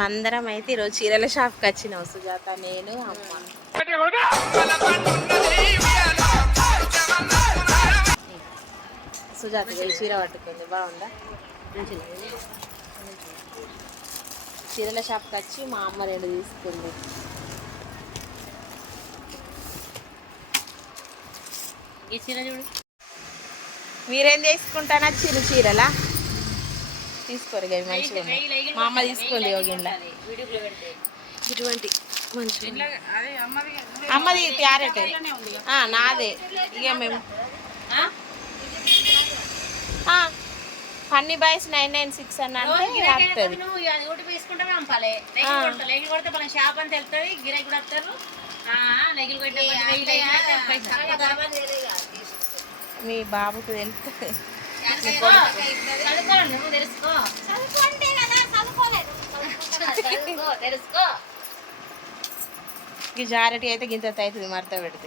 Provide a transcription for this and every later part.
మేమందరం అయితే ఈరోజు చీరల షాప్కి వచ్చినాం సుజాత నేను అమ్మ. సుజాత చీర పట్టుకుంది. బాగుందా? చీరల షాప్కి వచ్చి మా అమ్మ రెండు తీసుకుంది. ఈ చీర చూడు. మీరేం తీసుకుంటానా చిన్న చీరలా? తీసుకోరు ఇవి మంచిగా ఉన్నాయి. మా అమ్మ తీసుకుంది యోగిన్లా వీడియోలో పెడితే. ఇటువంటి అమ్మది క్యారెట్. ఆ, నాదే. ఇక మేము ఆ, funny boys nine nine six అని అంటే వస్తుంది వేసుకుంటే పంపాలి కొడతా మన షాప్ కూడా వస్తారు. అయితే పైసలు. మీ బాబుకు తెలుస్తుంది. నువ్వు తెలుసుకో చదువుకో తెలుసుకో ఈ జారెటి అయితే గింత అవుతుంది మరత పెడితే.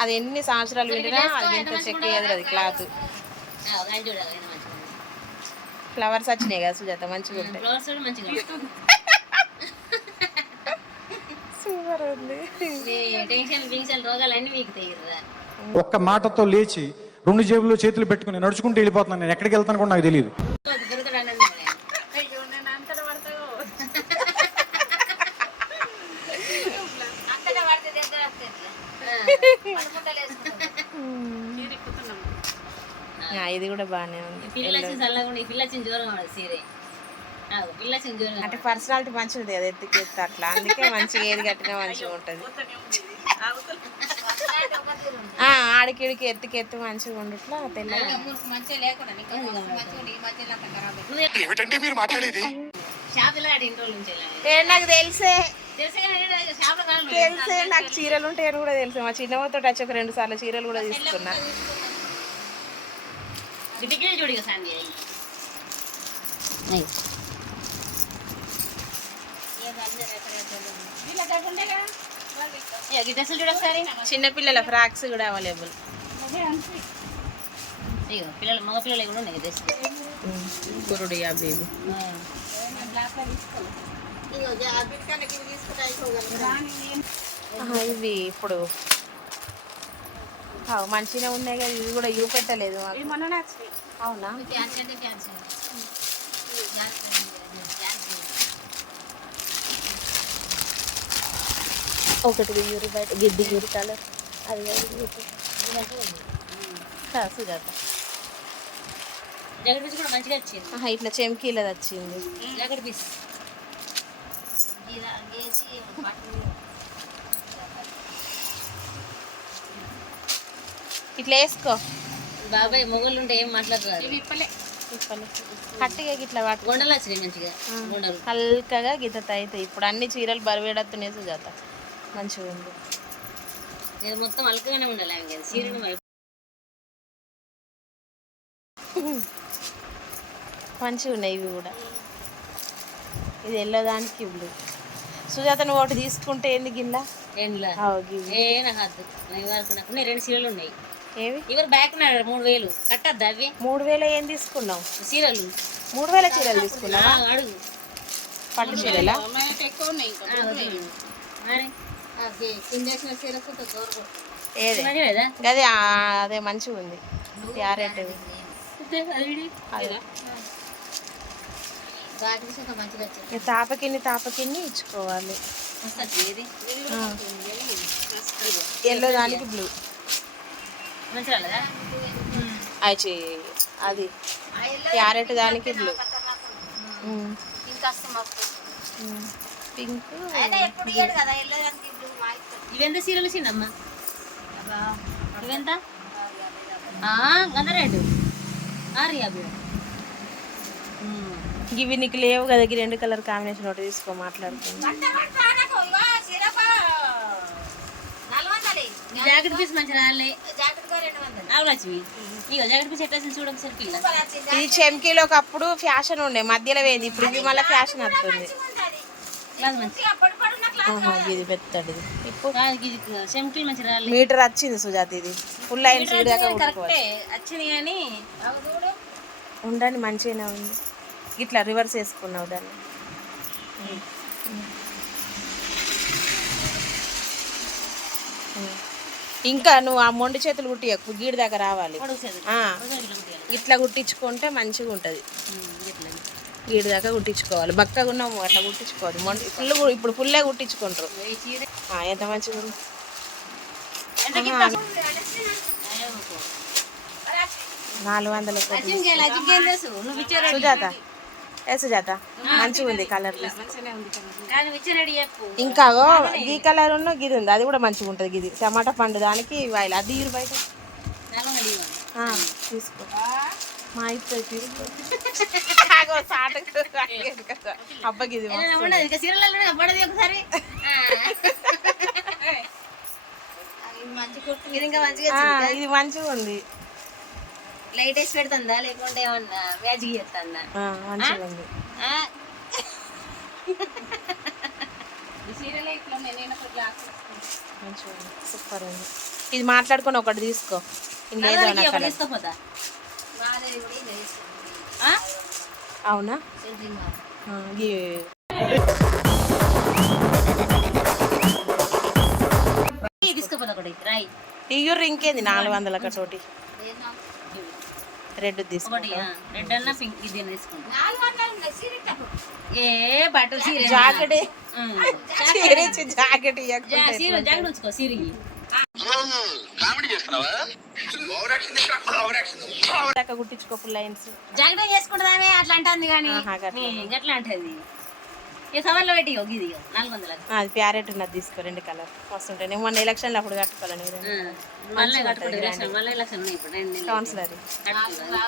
అది ఎన్ని సంవత్సరాలు వింటున్నా అది ఇంత చెక్ అయ్యేది అది క్లాత్. ఫ్లవర్స్ వచ్చినాయి కదా సుజాత మంచిగా ఉంటాయి. సూపర్ ఉంది. టెన్షన్ మీకు ఒక్క మాటతో లేచి రెండు జేబుల్లో చేతులు పెట్టుకుని నడుచుకుంటూ వెళ్ళిపోతున్నాను. నేను ఎక్కడికి వెళ్తాను కూడా నాకు తెలియదు ఇది కూడా బాగానే ఉంది. అంటే పర్సనాలిటీ మంచిగా ఉంది కదా ఎత్తుకి ఎత్తు అట్లా. అందుకే మంచిగా ఏది కట్టినా మంచిగా ఉంటుంది. ఆడికిడికి ఎత్తుకి ఎత్తు మంచిగా ఉండట్లా నాకు తెలిసే? తెలుసు కాదు నాకు చీరలు ఉంటాయని కూడా తెలుసు. మా చిన్నమ్మతో వచ్చి ఒక రెండు సార్లు చీరలు కూడా తీసుకున్నా. సాండి డ్రెస్సులు చూడు ఒకసారి చిన్నపిల్లల ఫ్రాక్స్ కూడా అవైలబుల్. ఇగో పిల్లలు మగ పిల్లలు కూడా ఉన్నాయి డ్రెస్సులు కురుడు యా బేబీ. ఇవి ఇప్పుడు. ఆ, మంచిగా ఉన్నాయి కదా ఇవి కూడా ఇవి పెట్టలేదు. అవునా? ఒకటి వెయ్యి బయట గిడ్డి గిరి కలర్ అది సుజాత. జాకెట్ పీస్ కూడా మంచిగా వచ్చింది. ఇట్లా చెమ్కీలది వచ్చింది జాకెట్ పీస్. ఇట్లా వేసుకో. బాబాయ్ మొగలు ఉంటే ఏం మాట్లాడరాదు. ఇప్పలే. కట్టిగా ఇట్లా పట్టు గొండలు వచ్చినాయి మంచిగా. గొండలు. హల్కగా గిత అవుతాయి ఇప్పుడు అన్ని చీరలు బరువేడత్తున్నాయి సుజాత. మంచిగా ఉంది. నేను మొత్తం అల్కగానే ఉండాలి ఆమెకి. సీరియల్ మరి మంచిగా ఉన్నాయి ఇవి కూడా. ఇది వెళ్ళదానికి ఇవ్వడు సుజాత నువ్వు ఒకటి తీసుకుంటే ఏంది గిల్ల ఉన్నాయి రెండు సీరియల్ ఉన్నాయి. ఏవి? ఇవరు బ్యాక్ మూడు వేలు. కట్టద్దా అవి? మూడు వేల ఏం తీసుకున్నావు? సీరియల్ మూడు వేల చీరలు తీసుకున్నావా? అడుగు. పట్టు చీరలా ఆ, వదిలేయండి. ఏది? అదే అదే మంచిగా ఉంది. క్యారెట్ అదే, అది. అదే తాపకిన్ని తాపకిన్ని ఇచ్చుకోవాలి. ఎల్లో దానికి బ్లూ అచ్చి అది. క్యారెట్ దానికి బ్లూ పింక్ ఇవెంత సీరియల్ చిన్నమ్మా ఇవెంత ఆ, గంధ రేటు ఆరు యాభై ఇవి నీకు లేవు కదా ఈ రెండు కలర్ కాంబినేషన్ ఒకటి తీసుకో మాట్లాడుకుందాం ఈ జాకెట్ పీస్ మంచిగా రాలే. అవును లక్ష్మి ఇక జాకెట్ పీస్ ఎట్లా చూడ ఒకసారి పిల్ల. ఇది చెమ్కీలో ఒకప్పుడు ఫ్యాషన్ ఉండే మధ్యలో వేయింది ఇప్పుడు ఇది మళ్ళీ ఫ్యాషన్ వస్తుంది. మంచి ఇది. పెద్దది ఇప్పుడు రాలే. మీటర్ వచ్చింది సుజాత ఇది. ఫుల్ అయిన సీడ్ దాకా కరెక్టే వచ్చింది. కానీ ఉండండి మంచిగానే ఉంది. ఇట్లా రివర్స్ వేసుకున్నావు దాన్ని. ఇంకా నువ్వు ఆ మొండి చేతులు కుట్టియకు గీడి దాకా రావాలి. ఇట్లా కుట్టించుకుంటే మంచిగా ఉంటుంది. గీడి దాకా కుట్టించుకోవాలి. బక్కగా ఉన్నాము అట్లా కుట్టించుకోవాలి. మొండి ఫుల్ ఇప్పుడు ఫుల్లే కుట్టించుకుంటారు. ఎంత మంచిగా. నాలుగు వందల. సుజాత. ఏ సుజాత? మంచిగా ఉంది కలర్. ఇంకాగో ఈ కలర్ ఉన్న గిది ఉంది. అది కూడా మంచిగా ఉంటుంది గిది. టమాటా పండు దానికి వాయిల్ అది ఇరు బయట. తీసుకో. మా తీసుకో. అబ్బకి ఇది ఒకసారి. ఆ. ఇది ఇంకా మంచిగా ఉంది. లైట్ వేసి పెడుతుందా? లేకుంటే ఏమన్నా మ్యాజిక్ చేస్తుందా? మంచిగా ఉంది. సూపర్ ఉంది. ఇది మాట్లాడుకొని ఒకటి తీసుకో. ఇంకేదో అవునా? ఆ, ఈ- తీసుకోపోతా ఒకటి. రాయి. ఈ యూర్ ఇంకేంది? నాలుగు వందల రెడ్ ఒకటి రెడ్ అన్న పింక్ ఇది అన్న తీసుకుంటా ఏ బట్టలు సీర జాకెట్. చీరిచ్చి జాకెట్. ఇవ్వకుంటే సీర జాకెట్ ఉంచుకో సీరి దాకా కుట్టించుకో ఫుల్ లైన్స్ జాకెట్ చేసుకుంటుందామే అట్లా అంటుంది కానీ. గట్ల. అంటది. ఈ సవర్లో పెట్టి ఇది నాలుగు అది. ప్యారెట్ ఉన్నది తీసుకో రెండు కలర్. మస్తు ఉంటాయి. మొన్న ఎలక్షన్లో అప్పుడు కట్టుకోవాలని మళ్ళీ కట్టుకుంటే ఎలక్షన్ మళ్ళీ ఎలక్షన్ ఉన్నాయి ఇప్పుడు రెండు నెలలు. కౌన్సిలర్ కట్టుకుందా?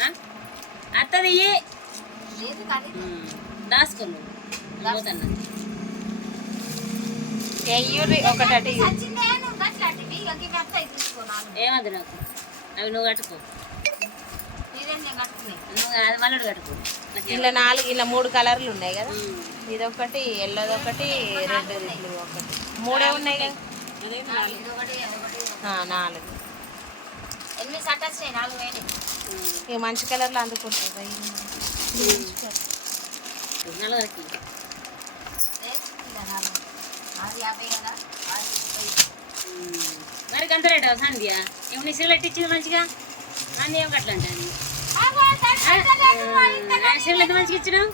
ఆ? అత్తది ఇయ్యి. ఒకటి. ఏమద్దు నాకు? అవి నువ్వు కట్టుకో. ఇలా నాలుగు ఇలా మూడు కలర్లు ఉన్నాయి కదా. ఇదొకటి ఎల్లోది ఒకటి రెడ్ బ్లూ ఒకటి. మూడే ఉన్నాయి కదా? నాలుగు ఎనిమిది షర్ట్ వచ్చినాయి నాలుగు వేలు. ఇక మంచి కలర్లో అందుకుంటుంది మరి గంత రేట్ సంధ్య? ఏమో నీ సిగరెట్ ఇచ్చింది మంచిగా? అని ఏం గట్ల అంటుంది సిగరెట్ మంచిగా ఇచ్చినావు?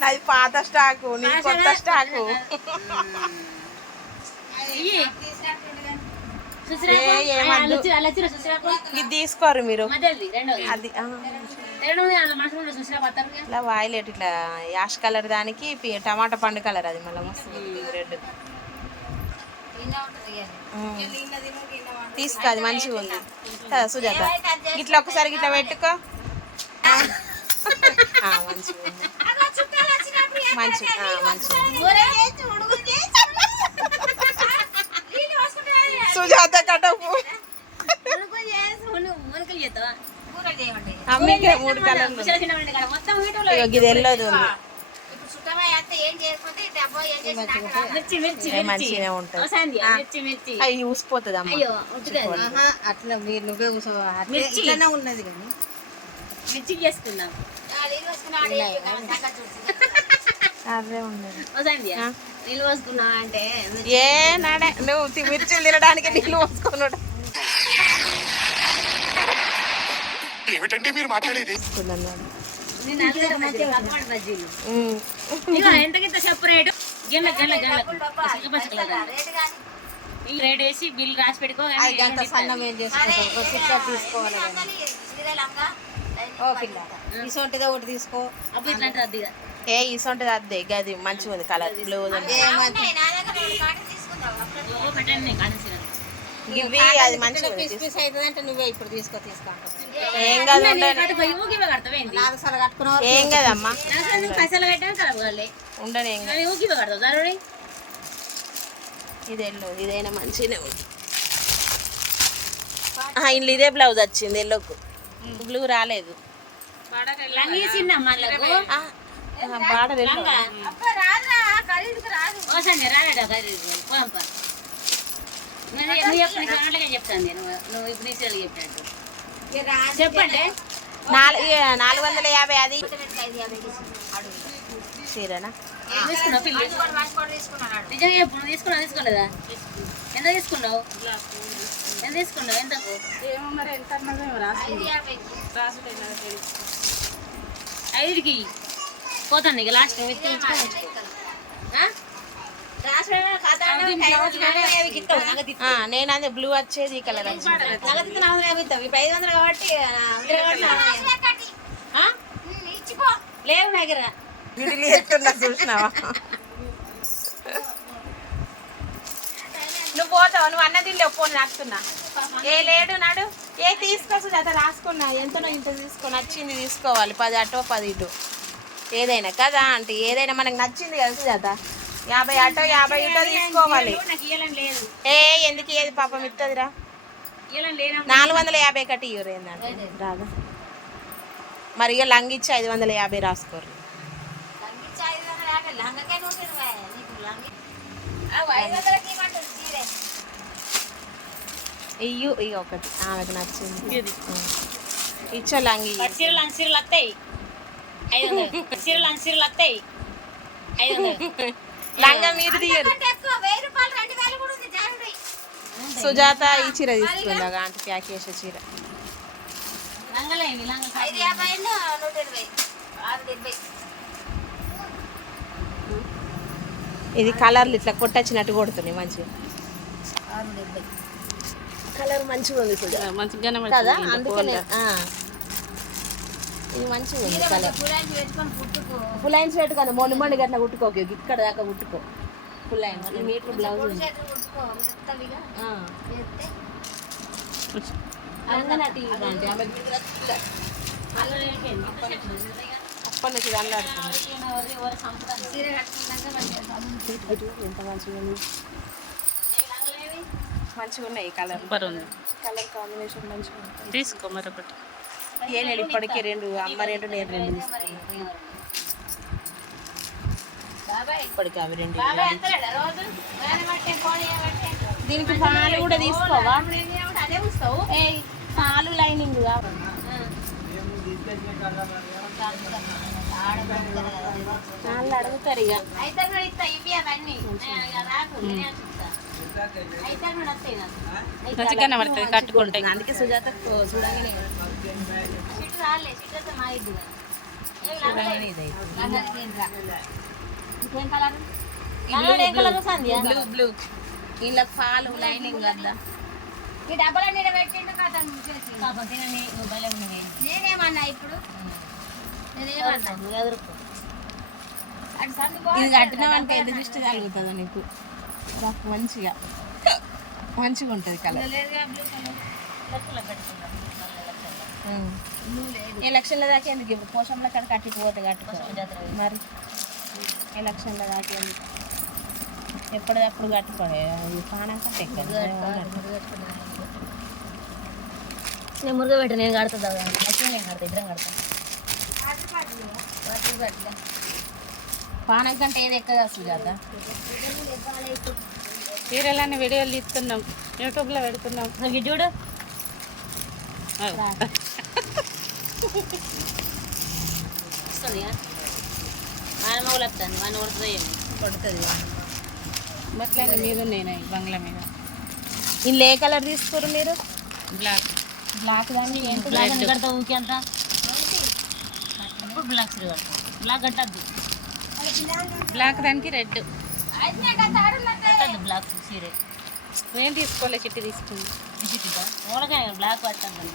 నాది పాత స్టాకు నీ కొత్త స్టాకు. ఇది తీసుకోరు మీరు. అది ఇట్లా వాయిలెట్ ఇట్లా యాష్ కలర్ దానికి టమాటా పండు కలర్ అది మళ్ళీ మస్తు రెడ్. తీసుకో అది. మంచిగా ఉంది. కదా సుజాత. ఇట్లా ఒకసారి ఇట్లా పెట్టుకో. ఆ, మంచిగా ఉంది. మంచి ఉంది. సుజాత కటపు. అమ్మికే మూడు కలర్లు. ఇది ఎల్లోది ఉంది. మిర్చి మిర్చి ఏ, మంచిగానే ఉంటది. మిర్చి మిర్చి. అవి ఊసిపోతుంది అమ్మ అయ్యో ఉట్టుగా అట్లా మీరు నువ్వే కూర్చోవా అట్లే మిర్చి. ఇట్లనే ఉన్నది కానీ మిర్చి చేసుకుందాం. అదే ఉండదు ఓ సంధ్య ఆ. నీళ్ళు పోసుకున్నా అంటే ఏ నాడే నువ్వు మిర్చిలు తినడానికి నీళ్ళు పోసుకున్నాడు ఇగో ఎంతకింత చెప్పు రేటు? గిన్నె గిన్నె గిన్నె ఈ రేట్ వేసి బిల్ రాసి పెట్టుకో గంట సన్నం ఏం ఒక తీసుకోవాలి కానీ ఓ పిల్ల ఇసొంటిదే ఒకటి తీసుకో. అప్పుడు అద్దిగా ఏ ఇసొంటిది అద్దే గది మంచిగా ఉంది. కలర్ బ్లూ ఏమంటే ఓ పెట్టండి కానిసిన ఇవి అది మంచిగా ఉంది. పీస్ పీస్ అవుతుంది అంటే నువ్వే ఇప్పుడు తీసుకో తీసుకో. ఏం కాదు ఉండని కట్టుకో ఊకి కడతావేంది నాలుగు సార్లు కట్టుకున్నావు ఏం కదమ్మా? నాకు పైసలు కట్టాను కదా వాళ్ళే ఉండని ఏం కాదు కానీ ఊకి కడతావు దాని ఇది ఎల్లో ఇదైనా మంచిగానే ఉంది. ఆ, ఇంట్లో ఇదే బ్లౌజ్ వచ్చింది ఎల్లోకు. బ్లూ రాలేదు. చిన్న మళ్ళకు చెప్పండి. నాలుగు నాలుగు వందల యాభై అది? చీరనా? తీసుకున్నావు పిల్లి. నిజంగా చెప్పు నువ్వు తీసుకున్నావు తీసుకోలేదా ఎంత తీసుకున్నావు? ఎంత తీసుకున్నావు? ఎంత ఐదుకి. పోతాను ఇక లాస్ట్ నేను అదే బ్లూ వచ్చేది ఈ కలర్? లేవు నా దగ్గర మిడిల్ ఎత్తున్నా చూసినావా? నువ్వు పోతావు నువ్వు అన్నది లేవు పోను నాకుతున్నా ఏ లేడు నాడు? ఏ తీసుకో సుజాత రాసుకున్నా. ఎంతనో ఇంత తీసుకొని నచ్చింది తీసుకోవాలి. పది అటో పది ఇటు. ఏదైనా కదా అంటే ఏదైనా మనకు నచ్చింది కదా సుజాత. యాభై అటో యాభై ఇటో తీసుకోవాలి. ఏ ఎందుకు ఏది పాపం ఇస్తుందిరా నాలుగు వందల యాభై కట్టి ఇవ్వరు ఏందంటే రాదా. మరి ఇక లంగిచ్చి ఐదు వందల యాభై రాసుకోరు ఇయ్యు ఇక ఒకటి. ఆమెకు నచ్చింది. ఇచ్చో లంగి చీరలు అంచీరలు వస్తాయి ఐదు వందలు. చీరలు అంచీరలు వస్తాయి ఐదు వందలు. లంగా మీరు తీయరు సుజాత ఈ చీర తీసుకుందా ఆంటీ ప్యాక్ చేసే చీర. ఇది కలర్లు ఇట్లా కొట్టచ్చినట్టు కొడుతున్నాయి మంచిగా. కలర్ మంచిగా ఉంది కదా అందుకనే ఆ. ఇది కలర్ ఫుల్ లైన్స్ పెట్టుకోండి మొండి మొండి గట్ల కుట్టుకోకు ఇక్కడ దాకా కుట్టుకో. ఫుల్ ఈ మీటర్ బ్లౌజ్ ఇవ్వండి ఆమె అప్పటి నుంచి అల్లాడుతుంది ఎంత మంచిగా ఉన్నాయి కలర్. కలర్ కాంబినేషన్ మంచిగా ఉంది తీసుకో మరొకటి. ఏ నేను ఇప్పటికే రెండు అమ్మ రెండు నేను రెండు ఇప్పటికి అవి రెండు దీనికి పాలు కూడా తీసుకోవా? పాలు లైనింగ్ వాళ్ళు అడుగుతారు ఇక. మంచిగానే పడుతుంది కట్టుకుంటే అందుకే సుజాత చూడంగానే బ్లూ బ్లూ ఇలా పాలు లైనింగ్ కదా ఈ డబ్బాలన్నీ ఈడ పెట్టిండు కదా నేనేమన్నా ఇప్పుడు నేనేమన్నా అటు సందు ఇది కట్టినామంటే ఎంత దృష్టి కలుగుతుందో నీకు? నాకు మంచిగా మంచిగా ఉంటుంది కలర్. ఎలక్షన్ల దాకా ఎందుకు ఇప్పుడు పోషంలో కాడ కట్టిపోతే కట్టుకో మరి ఎలక్షన్ల దాకా ఎందుకు? ఎప్పటిదప్పుడు కట్టుకోడే ఇది పానాకంటే నేను మురుగ పెట్ట నేను కడుతుందా అయితే నేను కడతా ఇద్దరం కడతా. పానం కంటే ఏది ఎక్కువ సుజాత చీరలన్నీ వీడియోలు తీస్తున్నాం. యూట్యూబ్లో పెడుతున్నాం. చూడు. వస్తుంది ఆయన మొగలు వస్తాను ఆయన కొడుతుందో ఏమి. కొడుతుంది బట్టలు మీద ఉన్నాయి నాయి, బంగ్లా మీద? ఇందులో ఏ కలర్ తీసుకోరు మీరు? బ్లాక్. బ్లాక్ దాన్ని ఎంత బ్లాక్ అని కడతావు ఊకి అంతా? బ్లాక్ సీర కడతావు బ్లాక్ కట్టద్దు. బ్లాక్ దానికి రెడ్. కట్టద్దు బ్లాక్ సీరే నేను తీసుకోలే చిట్టి తీసుకుంది? విసిటిగా ఓలకాయ బ్లాక్ పట్టద్దు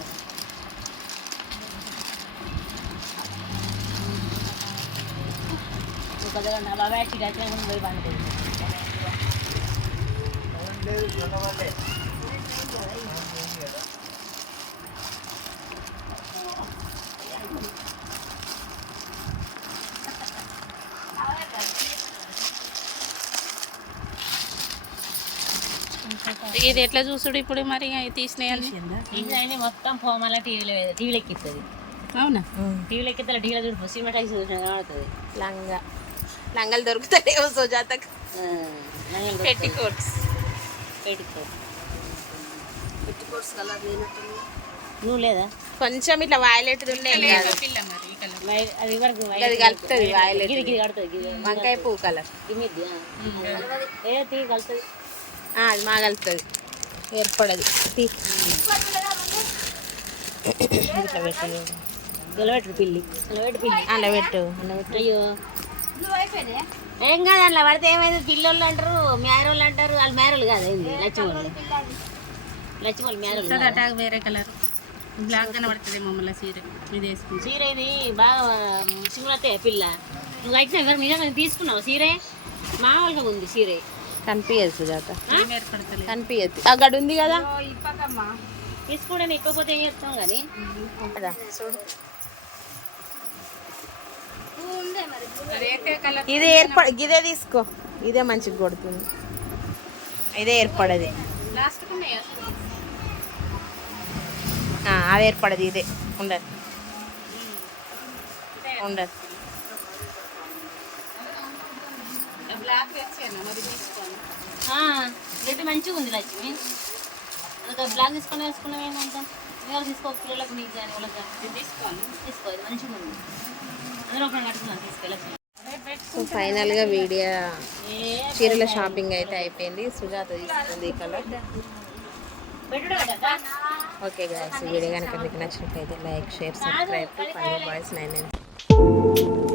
ఒక దగ్గర నా బాబాయ్ చిటి అయితే పోయి పండుతుంది ఇది ఎట్లా చూసుడు ఇప్పుడు మరి అవి తీసినాయని ఇది అయినా మొత్తం ఫోమాల టీవీలో టీవీలో ఎక్కిస్తుంది అవునా? టీవీలో ఎక్కితే టీవీలో చూడు సినిమాటైజ్ చూసిన కనబడుతుంది లంగా. లంగలు దొరుకుతాయి సుజాతకు పెట్టి కోట్స్ పెట్టుకో పెట్టుకోట్స్ కలర్ లేనట్టుంది. నువ్వు లేదా? కొంచెం ఇట్లా వాయిలెట్ అది వరకు అది కలుపుతుంది వాయిలెట్ గిరి గిరి కడుతుంది వంకాయ పువ్వు కలర్. ఏ తీ కలుతుంది అది మా కలుపుతుంది. ఏర్పడదు. తీ. ఇట్లా పెట్టి. పిల్లి. పిల్లి. అలా పెట్టు. అయ్యో. ఏం కాదు అట్లా పడితే ఏమైంది? పిల్లోళ్ళు అంటారు మ్యారోళ్ళు అంటారు వాళ్ళు మ్యారోళ్ళు కాదు ఏంది? లక్ష్మణులు లక్ష్మణులు మ్యారోళ్ళు? అటాక్ వేరే కలర్. బ్లాక్ కనబడుతుంది మమ్మల్ని సీర ఇది వేసుకుంటే. చీర ఇది బాగా సింగులతే పిల్ల. నువ్వు అయితే ఎవరు? నిజంగా తీసుకున్నావు సీరే? మామూలుగా ఉంది సీరే. కనిపించదు సుజాత. కనిపించదు అక్కడ ఉంది కదా? తీసుకోవడం ఇప్పకపోతే ఏం చేస్తాం కానీ? చూడు. ఇది ఏర్పడ ఇదే తీసుకో. ఇదే మంచిగా కొడుతుంది. ఇదే ఏర్పడది. అది ఏర్పడదు ఇదే. ఉండదు. ఉండదు. రేటు మంచిగా ఉంది లక్ష్మి. అందుకే బ్లాక్ తీసుకొని వేసుకున్నాం ఏంటంటే ఎవరు తీసుకో పిల్లలకు మీకు కానీ వాళ్ళకి తీసుకోవాలి తీసుకోవాలి మంచిగా ఉంది. సో ఫైనల్గా సో ఫైనల్గా వీడియో చీరల షాపింగ్ అయితే అయిపోయింది. సుజాత తీసుకుంది ఈ కలర్. ఓకే గాయస్ వీడియో కనుక మీకు నచ్చినట్లయితే like share subscribe five boys boys nine